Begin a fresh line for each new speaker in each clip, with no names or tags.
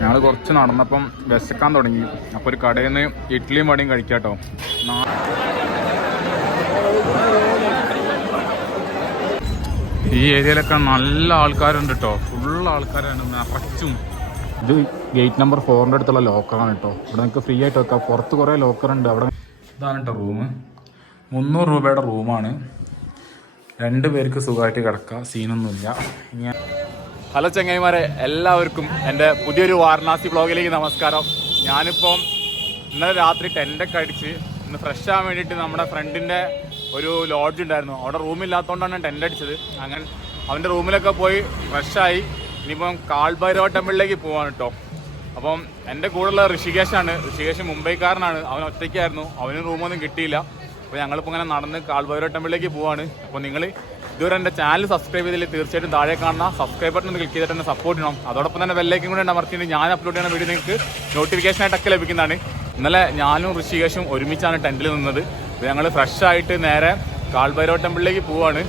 ഞങ്ങൾ കുറച്ച് നടന്നപ്പം വിശക്കാൻ തുടങ്ങി. അപ്പോൾ ഒരു കടയിൽ നിന്ന് ഇഡ്ഡലിയും വടയും കഴിക്കാട്ടോ. ഈ ഏരിയയിലൊക്കെ നല്ല ആൾക്കാരുണ്ട് കേട്ടോ ഫുൾ ആൾക്കാരാണ് നിറച്ചും. ഇത് ഗേറ്റ് നമ്പർ ഫോറിന്റെ അടുത്തുള്ള ലോക്കറാണ് കേട്ടോ ഇവിടെ നിങ്ങൾക്ക് ഫ്രീ ആയിട്ട് വെക്കാം. പുറത്ത് കുറേ ലോക്കറുണ്ട്. അവിടെ ഇതാണ് കേട്ടോ റൂം മുന്നൂറ് രൂപയുടെ റൂമാണ്. രണ്ട് പേർക്ക് സുഖമായിട്ട് കിടക്കാം. സീനൊന്നുമില്ല. ഹലോ ചങ്ങായിമാരെ എല്ലാവർക്കും എന്റെ പുതിയൊരു വാരണാസി ബ്ലോഗിലേക്ക് നമസ്കാരം. ഞാനിപ്പം ഇന്നലെ രാത്രി ടെന്റൊക്കെ അടിച്ച് ഇന്ന് ഫ്രഷ് ആവാൻ വേണ്ടിയിട്ട് നമ്മുടെ ഫ്രണ്ടിന്റെ ഒരു ലോഡ്ജ് ഉണ്ടായിരുന്നു. അവിടെ റൂമില്ലാത്തതുകൊണ്ടാണ് ടെന്റ് അടിച്ചത്. അങ്ങനെ അവന്റെ റൂമിലൊക്കെ പോയി ഫ്രഷായി ഇനിയിപ്പം കാൾഭൈരവ ടെമ്പിളിലേക്ക് പോവാണ് കേട്ടോ അപ്പം എന്റെ കൂടെയുള്ള ഋഷികേശാണ്. ഋഷികേശ് മുംബൈക്കാരനാണ്. അവൻ ഒറ്റയ്ക്കായിരുന്നു. അവന് റൂമൊന്നും കിട്ടിയില്ല. അപ്പോൾ ഞങ്ങളിപ്പോൾ ഇങ്ങനെ നടന്ന് കാൾഭൈരവ ടെമ്പിളിലേക്ക് പോവാണ്. അപ്പോൾ നിങ്ങൾ ഇതുവരെ എന്റെ ചാനൽ സബ്സ്ക്രൈബ് ചെയ്തില്ല തീർച്ചയായിട്ടും താഴെ കാണുന്ന സബ്സ്ക്രൈബ് ബട്ടൺ ക്ലിക്ക് ചെയ്തിട്ട് തന്നെ സപ്പോർട്ട് ചെയ്യണം. അതോടൊപ്പം തന്നെ ബെല്ലേക്കും കൂടെ അമർത്തിയിട്ട് ഞാൻ അപ്ലോഡ് ചെയ്യുന്ന വീഡിയോ നിങ്ങൾക്ക് നോട്ടിഫിക്കേഷൻ ആയിട്ടൊക്കെ ലഭിക്കുന്നതാണ്. ഇന്നലെ ഞാനും ഋഷികേഷും ഒരുമിച്ചാണ് ടെന്റിൽ നിന്നത്. ഞങ്ങൾ ഫ്രഷ് ആയിട്ട് നേരെ കാൽഭൈരവ ടെമ്പിളിലേക്ക് പോവാണ്.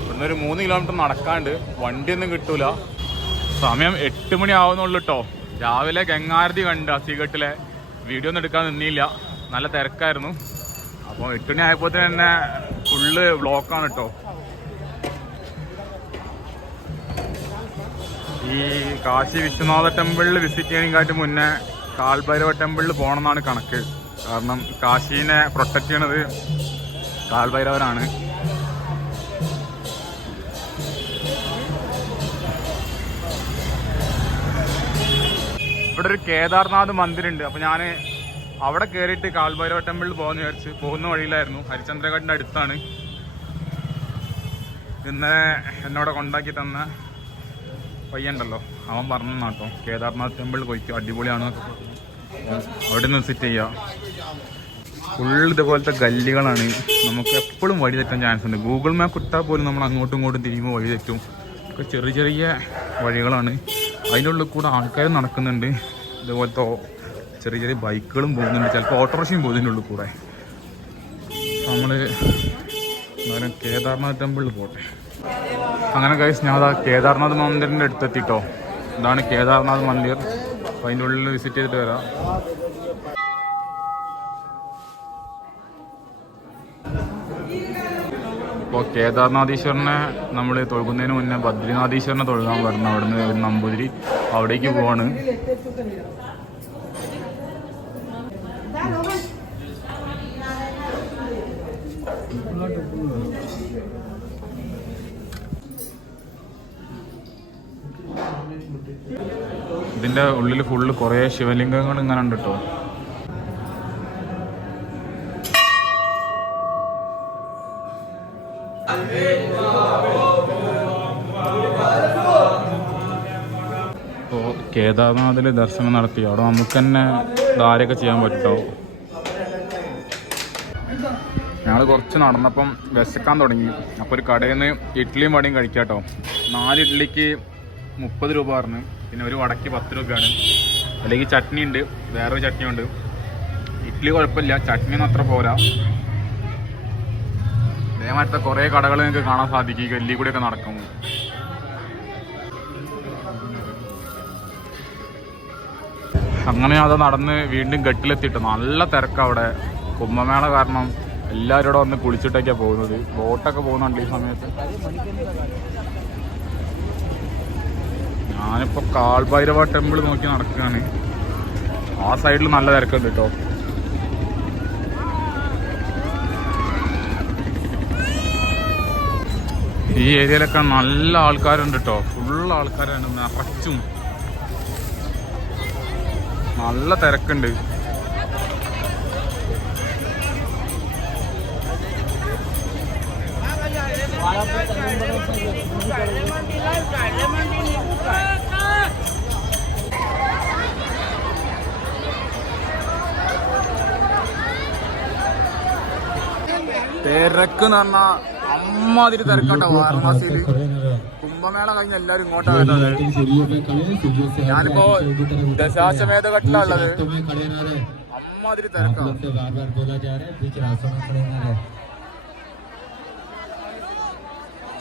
ഇവിടുന്ന് ഒരു മൂന്ന് കിലോമീറ്റർ നടക്കാണ്ട് വണ്ടിയൊന്നും കിട്ടൂല. സമയം എട്ട് മണി ആവുന്നുള്ളൂ കേട്ടോ രാവിലെ ഗംഗാരതി കണ്ട് അസീഘട്ടിലെ വീഡിയോ ഒന്നും എടുക്കാൻ നിന്നില്ല. നല്ല തിരക്കായിരുന്നു. അപ്പോൾ എട്ട് മണി ആയപ്പോൾ തന്നെ ഫുള്ള് ബ്ലോക്കാണ് കേട്ടോ ഈ കാശി വിശ്വനാഥ ടെമ്പിളിൽ വിസിറ്റ് ചെയ്യുന്നതിനെക്കാട്ടും മുന്നേ കാൽഭൈരവ ടെമ്പിളിൽ പോകണമെന്നാണ് കണക്ക്. കാരണം കാശീനെ പ്രൊട്ടക്ട് ചെയ്യണത് കാൽഭൈരവരാണ്. ഇവിടെ ഒരു കേദാർനാഥ് മന്ദിരുണ്ട്. അപ്പൊ ഞാൻ അവിടെ കയറിയിട്ട് കാൽഭൈരവ ടെമ്പിളിൽ പോകുന്ന വിചാരിച്ച് പോകുന്ന വഴിയിലായിരുന്നു. ഹരിചന്ദ്രഘട്ടിന്റെ അടുത്താണ്. ഇന്നലെ എന്നോട് കൊണ്ടാക്കി തന്ന പയ്യണ്ടല്ലോ. അവൻ പറഞ്ഞു നാട്ടോ കേദാർനാഥ് ടെമ്പിളിൽ പോയിക്കോ അടിപൊളിയാണ്. അവിടെ നിന്ന് വിസിറ്റ് ചെയ്യുക ഫുൾ ഇതുപോലത്തെ ഗല്ലികളാണ്. നമുക്ക് എപ്പോഴും വഴി തെറ്റാൻ ചാൻസ് ഉണ്ട്. ഗൂഗിൾ മാപ്പ് ഇട്ടാൽ പോലും നമ്മൾ അങ്ങോട്ടും ഇങ്ങോട്ടും തിരിയുമ്പോൾ വഴി തെറ്റും. ഒക്കെ ചെറിയ ചെറിയ വഴികളാണ്. അതിന്റെ ഉള്ളിൽ കൂടെ ആൾക്കാർ നടക്കുന്നുണ്ട്. ഇതുപോലത്തെ ചെറിയ ചെറിയ ബൈക്കുകളും പോകുന്നുണ്ട്. ചിലപ്പോൾ ഓട്ടോറിക്ഷയും പോകുന്നതിന്റെ ഉള്ളിൽ കൂടെ. നമ്മൾ എന്നാലും കേദാർനാഥ് ടെമ്പിളിൽ പോട്ടെ. അങ്ങനെ കഴിച്ച് ഞാൻ അതാ കേദാർനാഥ് മന്ദിറിന്റെ അടുത്തെത്തിട്ടോ. ഇതാണ് കേദാർനാഥ് മന്ദിർ. അപ്പോൾ അതിന്റെ ഉള്ളിൽ വിസിറ്റ് ചെയ്തിട്ട് വരാം. ഇപ്പോൾ കേദാർനാഥീശ്വരനെ നമ്മൾ തൊഴുകുന്നതിന് മുന്നേ ബദ്രിനാഥീശ്വരനെ തൊഴുകാൻ പറഞ്ഞു അവിടുന്ന് നമ്പൂതിരി അവിടേക്ക് പോവാണ്. ഇതിന്റെ ഉള്ളിൽ ഫുള്ള് കുറേ ശിവലിംഗങ്ങൾ ഇങ്ങനെ ഉണ്ട് കേട്ടോ ഇപ്പോൾ കേദാർനാഥിൽ ദർശനം നടത്തി. അവിടെ നമുക്ക് തന്നെ ധാരയൊക്കെ ചെയ്യാൻ പറ്റുമോ ഞങ്ങൾ കുറച്ച് നടന്നപ്പം വിശക്കാൻ തുടങ്ങി. അപ്പോൾ ഒരു കടയിൽ നിന്ന് ഇഡ്ഡലിയും വടയും കേട്ടോ നാല് ഇഡ്ഡലിക്ക് മുപ്പത് രൂപ പറഞ്ഞു. പിന്നെ ഒരു വടക്ക് പത്ത് രൂപയാണ്. അല്ലെങ്കിൽ ചട്നി ഉണ്ട്. വേറൊരു ചട്നി ഉണ്ട്. ഇഡ്ഡലി കുഴപ്പമില്ല. ചട്നി ഒന്നും അത്ര പോരാ. അതേമാറ്റ കുറേ കടകൾ നിങ്ങൾക്ക് കാണാൻ സാധിക്കും. ഗല്ലി കൂടെയൊക്കെ നടക്കും. അങ്ങനെ അത് നടന്ന് വീണ്ടും ഗട്ടിലെത്തിയിട്ട് നല്ല തിരക്ക് അവിടെ. കുംഭമേള കാരണം എല്ലാവരും ഇവിടെ വന്ന് കുളിച്ചിട്ടൊക്കെയാണ് പോകുന്നത്. ബോട്ടൊക്കെ പോകുന്നുണ്ട് ഈ സമയത്ത്? ഞാനിപ്പോ കാൽഭൈരവ ടെമ്പിൾ നോക്കി നടക്കുകയാണ്. ആ സൈഡിൽ നല്ല തിരക്കുണ്ട് കേട്ടോ ഈ ഏരിയയിലൊക്കെ നല്ല ആൾക്കാരുണ്ട് കേട്ടോ ഫുൾ ആൾക്കാരാണ് നിറച്ചും. നല്ല തിരക്കുണ്ട്. തിരക്ക് എന്ന് പറഞ്ഞാ അമ്മാതിരി തിരക്കാട്ടോ വാരണാസിയില് കുംഭമേള കഴിഞ്ഞ എല്ലാരും ഇങ്ങോട്ടാ വരുന്നത് ഞാനിപ്പോ ദശാശ്വമേധ ഘട്ടിലുള്ളത് അമ്മാതിരി തിരക്കാ
बार बार बोला जा रहा है बीच रास्तों में खड़े ना रहे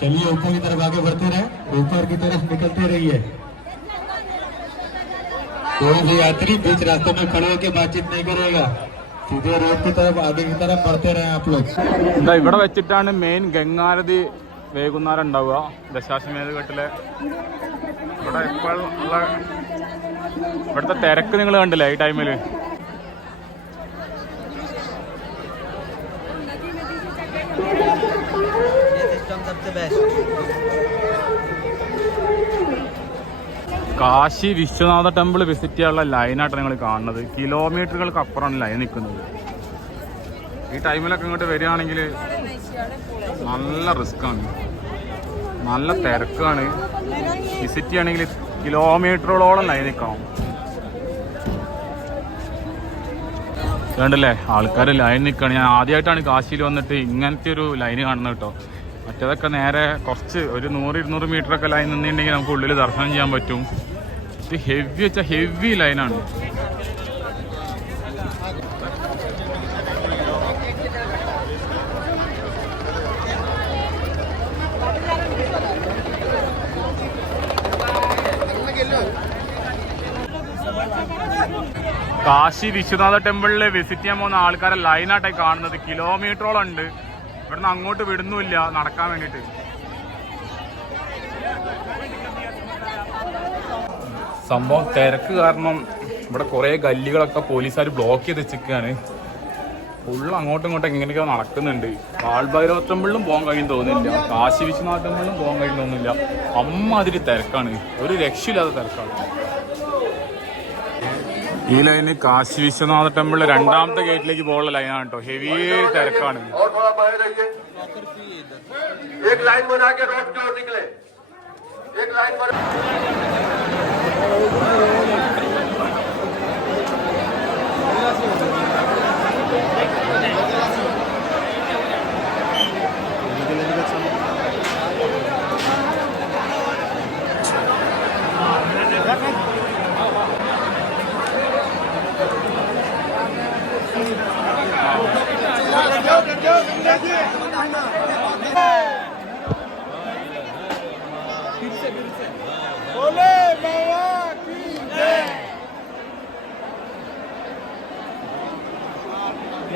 चलिए ऊपर की तरफ आगे बढ़ते रहे ऊपर की तरफ निकलते रहिए कोई भी यात्री बीच रास्ते में खड़े होकर बातचीत नहीं करेगा सीधे रोड की तरफ आगे की तरफ बढ़ते रहे आप लोग
എന്താ ഇവിടെ വെച്ചിട്ടാണ് മെയിൻ ഗംഗാരതി വൈകുന്നേരം ഉണ്ടാവുക ദശാശ്വമേധ ഘട്ടിലെ ഇവിടെ ഇപ്പോൾ ഉള്ള ഇവിടുത്തെ തിരക്ക് നിങ്ങൾ കണ്ടില്ലേ ഈ ടൈമിൽ
ये सिस्टम सबसे
കാശി വിശ്വനാഥ ടെമ്പിൾ വിസിറ്റ് ചെയ്യാനുള്ള ലൈനായിട്ട് നിങ്ങൾ കാണുന്നത്. കിലോമീറ്ററുകൾക്ക് അപ്പുറമാണ് ലൈൻ നിൽക്കുന്നത് ഈ ടൈമിലൊക്കെ ഇങ്ങോട്ട് വരികയാണെങ്കിൽ നല്ല റിസ്ക്കാണ് നല്ല തിരക്കാണ്. വിസിറ്റ് ചെയ്യണമെങ്കിൽ കിലോമീറ്ററുകളോളം ലൈൻ നിൽക്കണം. വേണ്ടല്ലേ ആൾക്കാർ ലൈൻ നിൽക്കുകയാണ്. ഞാൻ ആദ്യമായിട്ടാണ് കാശിയിൽ വന്നിട്ട് ഇങ്ങനത്തെ ഒരു ലൈൻ കാണുന്നത് കേട്ടോ. മറ്റേതൊക്കെ നേരെ കുറച്ച് ഒരു നൂറ് ഇരുന്നൂറ് മീറ്റർ ഒക്കെ ലൈൻ നിന്നിട്ടുണ്ടെങ്കിൽ നമുക്ക് ഉള്ളിൽ ദർശനം ചെയ്യാൻ പറ്റും. ഇത് ഹെവി വെച്ചാൽ ഹെവി ലൈനാണ് കാശി വിശ്വനാഥ ടെമ്പിളിൽ വിസിറ്റ് ചെയ്യാൻ പോകുന്ന ആൾക്കാരെ ലൈനായിട്ടായി കാണുന്നത്. കിലോമീറ്ററോളം ഉണ്ട്. ഇവിടുന്ന് അങ്ങോട്ട് വിടുന്നുമില്ല. നടക്കാൻ വേണ്ടിയിട്ട്. സംഭവം തിരക്ക് കാരണം ഇവിടെ കുറേ ഗല്ലികളൊക്കെ പോലീസുകാർ ബ്ലോക്ക് ചെയ്ത് വെച്ചിരിക്കുകയാണ് ഫുള്ള് അങ്ങോട്ടും ഇങ്ങോട്ടും എങ്ങനെയൊക്കെയോ നടക്കുന്നുണ്ട് കാൽഭൈരവ ടെമ്പിളിലും പോകാൻ കഴിയും തോന്നുന്നില്ല കാശി വിശ്വനാഥ ടെമ്പിളിലും പോകാൻ കഴിയും തോന്നുന്നില്ല അമ്മാതിരി തിരക്കാണ് ഒരു രക്ഷയില്ലാത്ത തിരക്കാണ് ഈ ലൈന് കാശി വിശ്വനാഥ ടെമ്പിളിൽ രണ്ടാമത്തെ ഗേറ്റിലേക്ക് പോകാനുള്ള ലൈനാണ് കേട്ടോ ഹെവി തിരക്കാണ്
और थोड़ा बाहर रहिए एक लाइन बना के रोड की ओर निकले एक लाइन बना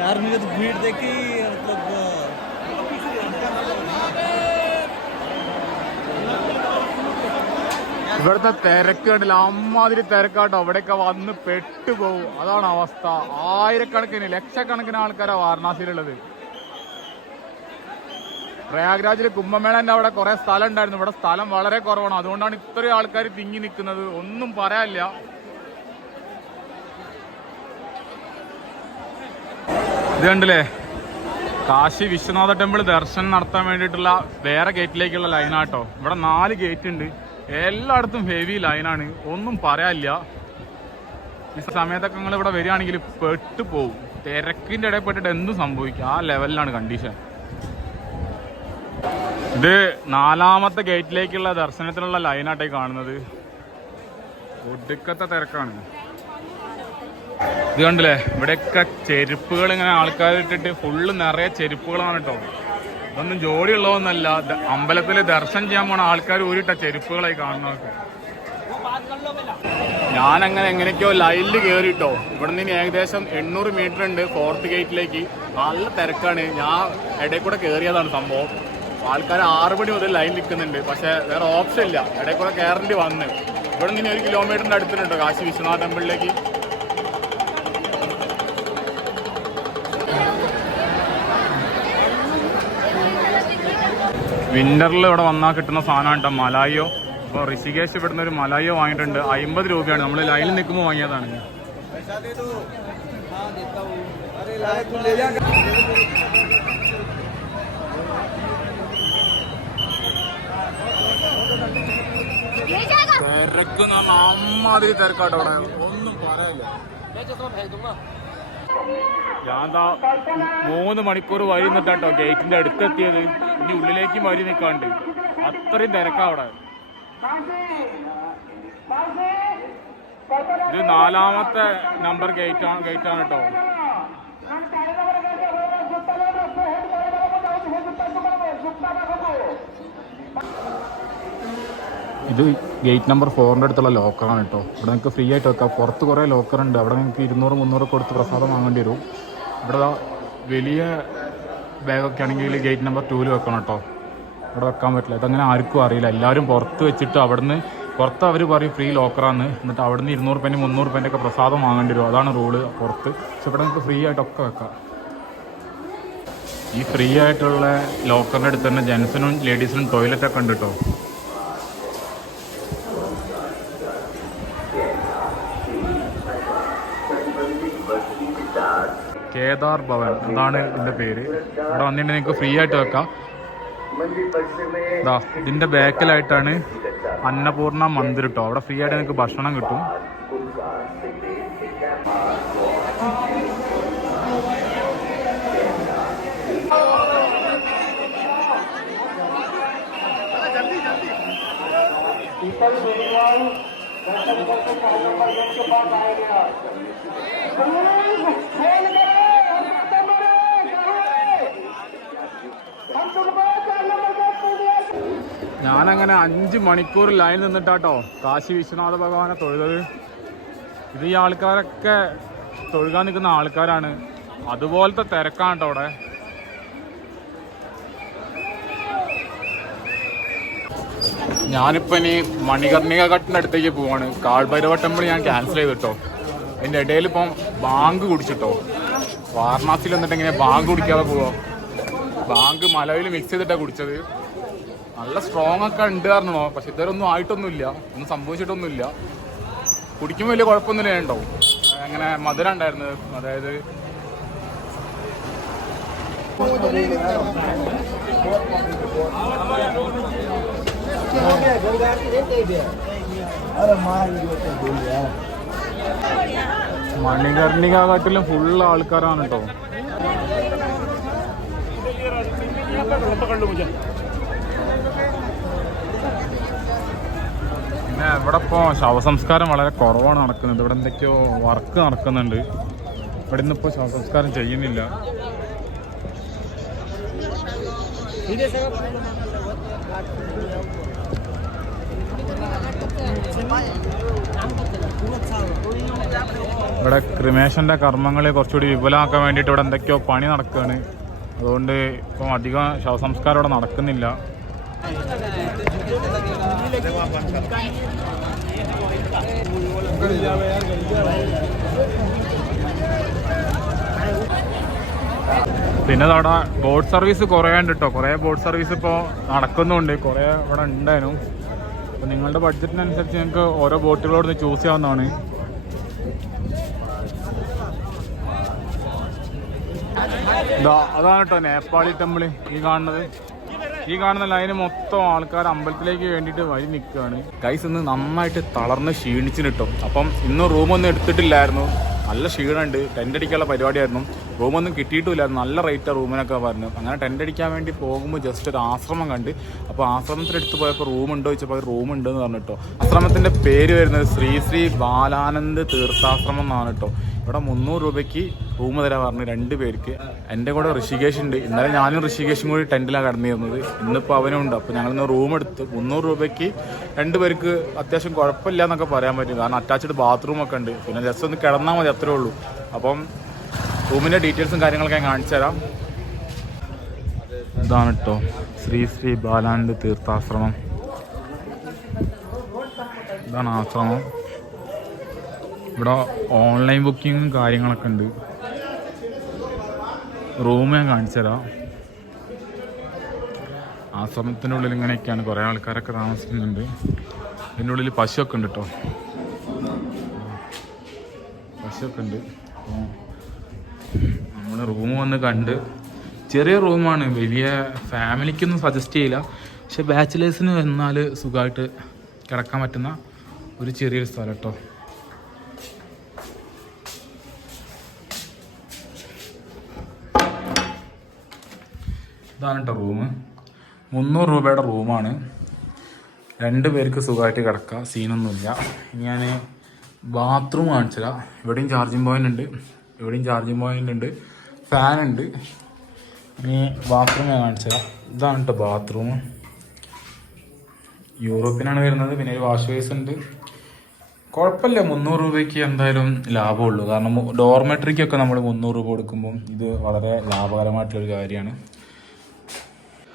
यार मुझे तो भीड़ देखी मतलब
ഇവിടുത്തെ തിരക്ക് കണ്ടില്ല അമ്മാതിരി തിരക്കാട്ടോ ഇവിടെയൊക്കെ വന്ന് പെട്ടുപോകും അതാണ് അവസ്ഥ ആയിരക്കണക്കിന് ലക്ഷക്കണക്കിന് ആൾക്കാരാ വാരണാസിയിലുള്ളത് പ്രയാഗ്രാജിൽ കുംഭമേളന്റെ അവിടെ കുറെ സ്ഥലം ഉണ്ടായിരുന്നു ഇവിടെ സ്ഥലം വളരെ കുറവാണ് അതുകൊണ്ടാണ് ഇത്രയും ആൾക്കാർ തിങ്ങി നിൽക്കുന്നത് ഒന്നും പറയാനില്ല ഇത് കണ്ടില്ലേ കാശി വിശ്വനാഥ ടെമ്പിൾ ദർശനം നടത്താൻ വേണ്ടിയിട്ടുള്ള വേറെ ഗേറ്റിലേക്കുള്ള ലൈനാട്ടോ ഇവിടെ നാല് ഗേറ്റ് ഉണ്ട്. എല്ലായിടത്തും ഹെവി ലൈനാണ് ഒന്നും പറയാനില്ല. ഈ സമയത്തൊക്കെ നിങ്ങൾ ഇവിടെ വരികയാണെങ്കിൽ പെട്ടു പോവും. തിരക്കിന്റെ ഇടയിൽ പെട്ടിട്ട് എന്തും സംഭവിക്കും. ആ ലെവലിലാണ് കണ്ടീഷൻ ഇത് നാലാമത്തെ ഗേറ്റിലേക്കുള്ള ദർശനത്തിനുള്ള ലൈനാട്ടേ കാണുന്നത്. ഒടുക്കത്തെ തിരക്കാണ്. ഇത് കണ്ടില്ലേ ഇവിടെയൊക്കെ ചെരുപ്പുകൾ ഇങ്ങനെ ആൾക്കാർ ഇട്ടിട്ട് ഫുള്ള് നിറയെ ചെരുപ്പുകളാണ് കേട്ടോ ഇതൊന്നും ജോലിയുള്ളതൊന്നല്ല. അമ്പലത്തിൽ ദർശനം ചെയ്യാൻ പോണ ആൾക്കാർ ഊരിട്ട ചെരുപ്പുകളായി കാണുന്നതൊക്കെ. ഞാനങ്ങനെ എങ്ങനെയൊക്കെയോ ലൈനിൽ കയറിട്ടോ ഇവിടെ നിന്ന് ഏകദേശം എണ്ണൂറ് മീറ്റർ ഉണ്ട് ഫോർത്ത് ഗേറ്റിലേക്ക് നല്ല തിരക്കാണ്. ഞാൻ ഇടയിൽ കൂടെ കയറിയതാണ് സംഭവം. ആൾക്കാർ ആറ് മണി മുതൽ ലൈൻ നിൽക്കുന്നുണ്ട്. പക്ഷേ വേറെ ഓപ്ഷൻ ഇല്ല. ഇടയിൽ കൂടെ കയറേണ്ടി വന്ന്. ഇവിടെ നിന്ന് ഒരു കിലോമീറ്ററിന്റെ അടുത്തുണ്ടോ കാശി വിശ്വനാഥ ടെമ്പിളിലേക്ക് വിന്ററിൽ ഇവിടെ വന്നാൽ കിട്ടുന്ന സാധനമാണ് കേട്ടോ മലായോ അപ്പോൾ ഋഷികേശ് ഇവിടുന്ന് ഒരു മലായോ വാങ്ങിയിട്ടുണ്ട്. അമ്പത് രൂപയാണ്. നമ്മൾ ലൈനിൽ നിൽക്കുമ്പോൾ വാങ്ങിയതാണ്. തിരക്കാട്ടോ അവിടെ ഒന്നും പറയില്ല ഞാൻ എന്താ മൂന്ന് മണിക്കൂർ വഴി നിന്നിട്ടോ ഗേറ്റിന്റെ അടുത്തെത്തിയത്. ഇനി ഉള്ളിലേക്ക് വഴി നിൽക്കാണ്ട് അത്രയും തിരക്കാ അവിടെ. ഇത് നാലാമത്തെ നമ്പർ ഗേറ്റ് ആണ് ഗേറ്റ് ആണ് കേട്ടോ. ഇത് ഗേറ്റ് നമ്പർ ഫോറിന്റെ അടുത്തുള്ള ലോക്കറാണ് കേട്ടോ. ഇവിടെ നിങ്ങൾക്ക് ഫ്രീ ആയിട്ട് വെക്കാം. പുറത്ത് കുറേ ലോക്കർ ഉണ്ട് അവിടെ നിങ്ങൾക്ക് ഇരുന്നൂറ് മുന്നൂറ് കൊടുത്ത് പ്രസാദം വാങ്ങേണ്ടി വരും. ഇവിടെ വലിയ ബാഗൊക്കെ ആണെങ്കിൽ ഗേറ്റ് നമ്പർ ടൂവിൽ വെക്കണം കേട്ടോ. ഇവിടെ വെക്കാൻ പറ്റില്ല. ഇതങ്ങനെ ആർക്കും അറിയില്ല. എല്ലാവരും പുറത്ത് വെച്ചിട്ട് അവിടുന്ന് പുറത്ത് അവർ പറയും ഫ്രീ ലോക്കറാണ് എന്നിട്ട് അവിടുന്ന് ഇരുന്നൂറ് പേന്റെ മുന്നൂറ് പേന്റെ ഒക്കെ പ്രസാദം വാങ്ങേണ്ടി വരും. അതാണ് റൂൾ പുറത്ത്. പക്ഷെ ഇവിടെ നിങ്ങൾക്ക് ഫ്രീ ആയിട്ടൊക്കെ വെക്കാം. ഈ ഫ്രീ ആയിട്ടുള്ള ലോക്കറിന്റെ അടുത്ത് തന്നെ ജെൻസിനും ലേഡീസിനും ടോയ്ലറ്റൊക്കെ ഉണ്ട് കേട്ടോ. കേദാർ ഭവൻ അതാണ് ഇതിന്റെ പേര്. ഇവിടെ വന്നിട്ട് നിങ്ങൾക്ക് ഫ്രീ ആയിട്ട് വെക്കാം. ഇതാ ഇതിന്റെ ബാക്കിലായിട്ടാണ് അന്നപൂർണ മന്ദിർ കേട്ടോ അവിടെ ഫ്രീ ആയിട്ട് നിങ്ങൾക്ക് ഭക്ഷണം കിട്ടും. ഞാനങ്ങനെ അഞ്ച് മണിക്കൂർ ലൈൻ നിന്നിട്ടാട്ടോ കാശി വിശ്വനാഥ ഭഗവാനെ തൊഴുതത്. ഇത് ഈ ആൾക്കാരൊക്കെ തൊഴുകാൻ നിൽക്കുന്ന ആൾക്കാരാണ്. അതുപോലത്തെ തിരക്കാണ് കേട്ടോ അവിടെ. ഞാനിപ്പോ ഇനി മണികർണിക ഘട്ടിന്റെ അടുത്തേക്ക് പോവാണ്. കാൾഭൈരവ ടെമ്പിൾ ഞാൻ ക്യാൻസൽ ചെയ്തിട്ടോ. അതിന്റെ ഇടയിൽ ഇപ്പം ബാങ്ക് കുടിച്ചിട്ടോ. വാരണാസിയിൽ വന്നിട്ട് ഇങ്ങനെ ബാങ്ക് കുടിക്കാതെ പോവോ? ബാങ്ക് മലവിൽ മിക്സ് ചെയ്തിട്ടാണ് കുടിച്ചത്. നല്ല സ്ട്രോങ് ഒക്കെ ഉണ്ട് കാരണമോ പക്ഷെ ഇതുവരെ ഒന്നും ആയിട്ടൊന്നുമില്ല. ഒന്നും സംഭവിച്ചിട്ടൊന്നുമില്ല. കുടിക്കുമ്പോൾ വലിയ കുഴപ്പമൊന്നുമില്ല ഉണ്ടോ അങ്ങനെ മധുരം ഉണ്ടായിരുന്നു. അതായത് മണികർണിക കാട്ടിലും ഫുൾ ആൾക്കാരാണ് കേട്ടോ പിന്നെ ഇവിടെ ഇപ്പോൾ ശവസംസ്കാരം വളരെ കുറവാണ് നടക്കുന്നത്. ഇവിടെ എന്തൊക്കെയോ വർക്ക് നടക്കുന്നുണ്ട്. ഇവിടെ നിന്ന് ഇപ്പോ ശവസംസ്കാരം ചെയ്യുന്നില്ല. ഇവിടെ ക്രിമേഷന്റെ കർമ്മങ്ങളെ കുറച്ചുകൂടി വിപുലമാക്കാൻ വേണ്ടിയിട്ട് ഇവിടെ എന്തൊക്കെയോ പണി നടക്കുകയാണ്. അതുകൊണ്ട് ഇപ്പം അധികം ശവസംസ്കാരം ഇവിടെ നടക്കുന്നില്ല. പിന്നെ അവിടെ ബോട്ട് സർവീസ് കുറേ ഉണ്ട് കേട്ടോ കുറേ ബോട്ട് സർവീസ് ഇപ്പോൾ നടക്കുന്നുണ്ട്. കുറേ ഇവിടെ ഉണ്ടായിരുന്നു അപ്പോൾ നിങ്ങളുടെ ബഡ്ജറ്റിനനുസരിച്ച് നിങ്ങൾക്ക് ഓരോ ബോട്ടുകളോട് ചൂസ് ചെയ്യാവുന്നതാണ്. അതാണ് കേട്ടോ നേപ്പാളി ടെമ്പിൾ ഈ കാണുന്നത്. ഈ കാണുന്ന ലൈന് മൊത്തം ആൾക്കാർ അമ്പലത്തിലേക്ക് വേണ്ടിയിട്ട് വഴി നിൽക്കുകയാണ് ഗൈസ് ഇന്ന് നന്നായിട്ട് തളർന്ന് ക്ഷീണിച്ചിന് കിട്ടും അപ്പം ഇന്ന് റൂമൊന്നും എടുത്തിട്ടില്ലായിരുന്നു. നല്ല ക്ഷീണമുണ്ട് ടെന്റ് അടിക്കാനുള്ള പരിപാടിയായിരുന്നു. റൂമൊന്നും കിട്ടിയിട്ടില്ല. നല്ല റേറ്റ് റൂമിനൊക്കെ പറഞ്ഞു. അങ്ങനെ ടെന്റ് അടിക്കാൻ വേണ്ടി പോകുമ്പോൾ ജസ്റ്റ് ഒരു ആശ്രമം കണ്ട്. അപ്പോൾ ആശ്രമത്തിനടുത്ത് പോയപ്പോൾ റൂം ഉണ്ടോ ചോദിച്ചപ്പോൾ റൂം ഉണ്ട് എന്ന് പറഞ്ഞിട്ടോ. ആശ്രമത്തിന്റെ പേര് വരുന്നത് ശ്രീ ശ്രീ ബാലാനന്ദ് തീർത്ഥാശ്രമം എന്നാണ് കേട്ടോ ഇവിടെ മുന്നൂറ് രൂപയ്ക്ക് റൂം തരാൻ പറഞ്ഞു രണ്ട് പേർക്ക്. എന്റെ കൂടെ ഋഷികേഷ് ഉണ്ട്. ഇന്നലെ ഞാനും ഋഷികേഷും കൂടി ടെന്റിലാണ് കടന്നിരുന്നത്. ഇന്നിപ്പോൾ അവനും ഉണ്ട് അപ്പോൾ ഞങ്ങളിന്ന് റൂം എടുത്ത് മുന്നൂറ് രൂപയ്ക്ക് രണ്ട് പേർക്ക് അത്യാവശ്യം കുഴപ്പമില്ല എന്നൊക്കെ പറയാൻ പറ്റും. കാരണം അറ്റാച്ച്ഡ് ബാത്റൂമൊക്കെ ഉണ്ട്. പിന്നെ ജസ്റ്റ് ഒന്ന് കിടന്നാൽ മതി അത്രേ ഉള്ളൂ. അപ്പം റൂമിന്റെ ഡീറ്റെയിൽസും കാര്യങ്ങളൊക്കെ ഞാൻ കാണിച്ചു തരാം. ഇതാണ് കേട്ടോ ശ്രീ ശ്രീ ബാലാനന്ദ് തീർത്ഥാശ്രമം. ഇതാണ് ആശ്രമം. ഇവിടെ ഓൺലൈൻ ബുക്കിങ്ങും കാര്യങ്ങളൊക്കെ ഉണ്ട്. റൂം ഞാൻ കാണിച്ചു തരാം. ആശ്രമത്തിന്റെ ഉള്ളിൽ ഇങ്ങനെയൊക്കെയാണ് കുറേ ആൾക്കാരൊക്കെ താമസിക്കുന്നുണ്ട്. ഇതിന്റെ ഉള്ളിൽ പശുവൊക്കെ ഉണ്ട് കേട്ടോ പശുവൊക്കെ ഉണ്ട്. വന്ന് കണ്ട്. ചെറിയ റൂമാണ് വലിയ ഫാമിലിക്കൊന്നും സജസ്റ്റ് ചെയ്യില്ല. പക്ഷെ ബാച്ചിലേഴ്സിന് വന്നാൽ സുഖമായിട്ട് കിടക്കാൻ പറ്റുന്ന ഒരു ചെറിയൊരു സ്ഥലം കേട്ടോ ഇതാണ് കേട്ടോ റൂം മുന്നൂറ് രൂപയുടെ റൂമാണ്. രണ്ട് പേർക്ക് സുഖമായിട്ട് കിടക്കുക സീനൊന്നുമില്ല. ഞാൻ ബാത്റൂം കാണിച്ചില്ല ഇവിടെയും ചാർജിങ് പോയിന്റ് ഉണ്ട്. ഇവിടെയും ചാർജിങ് പോയിന്റ് ഉണ്ട്. ഫാൻ ഉണ്ട് ഇനി ബാത്റൂം ഞാൻ കാണിച്ചുതരാം. ഇതാണ് കേട്ടോ ബാത്റൂം യൂറോപ്പിനാണ് വരുന്നത്. പിന്നെ ഒരു വാഷ് ബേസ് ഉണ്ട്. കുഴപ്പമില്ല. മുന്നൂറ് രൂപയ്ക്ക് എന്തായാലും ലാഭമുള്ളൂ. കാരണം ഡോർമെട്രിക്കൊക്കെ നമ്മൾ മുന്നൂറ് രൂപ കൊടുക്കുമ്പോൾ ഇത് വളരെ ലാഭകരമായിട്ടുള്ളൊരു കാര്യമാണ്.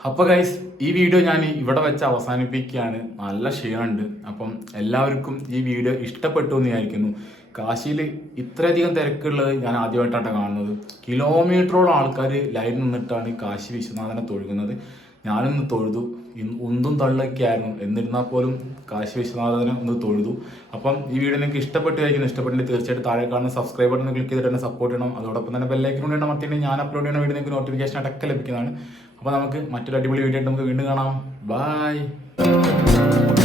അപ്പോൾ ഗൈസ് ഈ വീഡിയോ ഞാൻ ഇവിടെ വെച്ച് അവസാനിപ്പിക്കുകയാണ്. നല്ല ക്ഷീണമുണ്ട്. അപ്പം എല്ലാവർക്കും ഈ വീഡിയോ ഇഷ്ടപ്പെട്ടു എന്ന് വിചാരിക്കുന്നു. കാശിയിൽ ഇത്രയധികം തിരക്കുള്ളത് ഞാൻ ആദ്യമായിട്ടാണ് കാണുന്നത്. കിലോമീറ്ററോളം ആൾക്കാർ ലൈൻ നിന്നിട്ടാണ് കാശി വിശ്വനാഥനെ തൊഴുകുന്നത്. ഞാനൊന്ന് തൊഴുതു. ഒന്നും തള്ളൊക്കെയായിരുന്നു തള്ളൊക്കെ എന്നിരുന്നാൽ പോലും കാശി വിശ്വനാഥനെ ഒന്ന് തൊഴുതു. അപ്പം ഈ വീഡിയോ നിങ്ങൾക്ക് ഇഷ്ടപ്പെട്ടായിരിക്കും ഇഷ്ടപ്പെട്ടെങ്കിൽ തീർച്ചയായിട്ടും താഴെ കാണുന്ന സബ്സ്ക്രൈബ് ബട്ടൺ ക്ലിക്ക് ചെയ്തിട്ട് തന്നെ സപ്പോർട്ട് ചെയ്യണം. അതോടൊപ്പം തന്നെ ബെല്ലൈക്കൺ കൂടി മറ്റേ ഞാൻ അപ്ലോഡ് ചെയ്യുന്ന വീഡിയോ നിങ്ങൾക്ക് നോട്ടിഫിക്കേഷൻ അടക്കം ലഭിക്കുന്നതാണ്. അപ്പോൾ നമുക്ക് മറ്റൊരു അടിപൊളി വീഡിയോ ആയിട്ട് നമുക്ക് വീണ്ടും കാണാം. ബൈ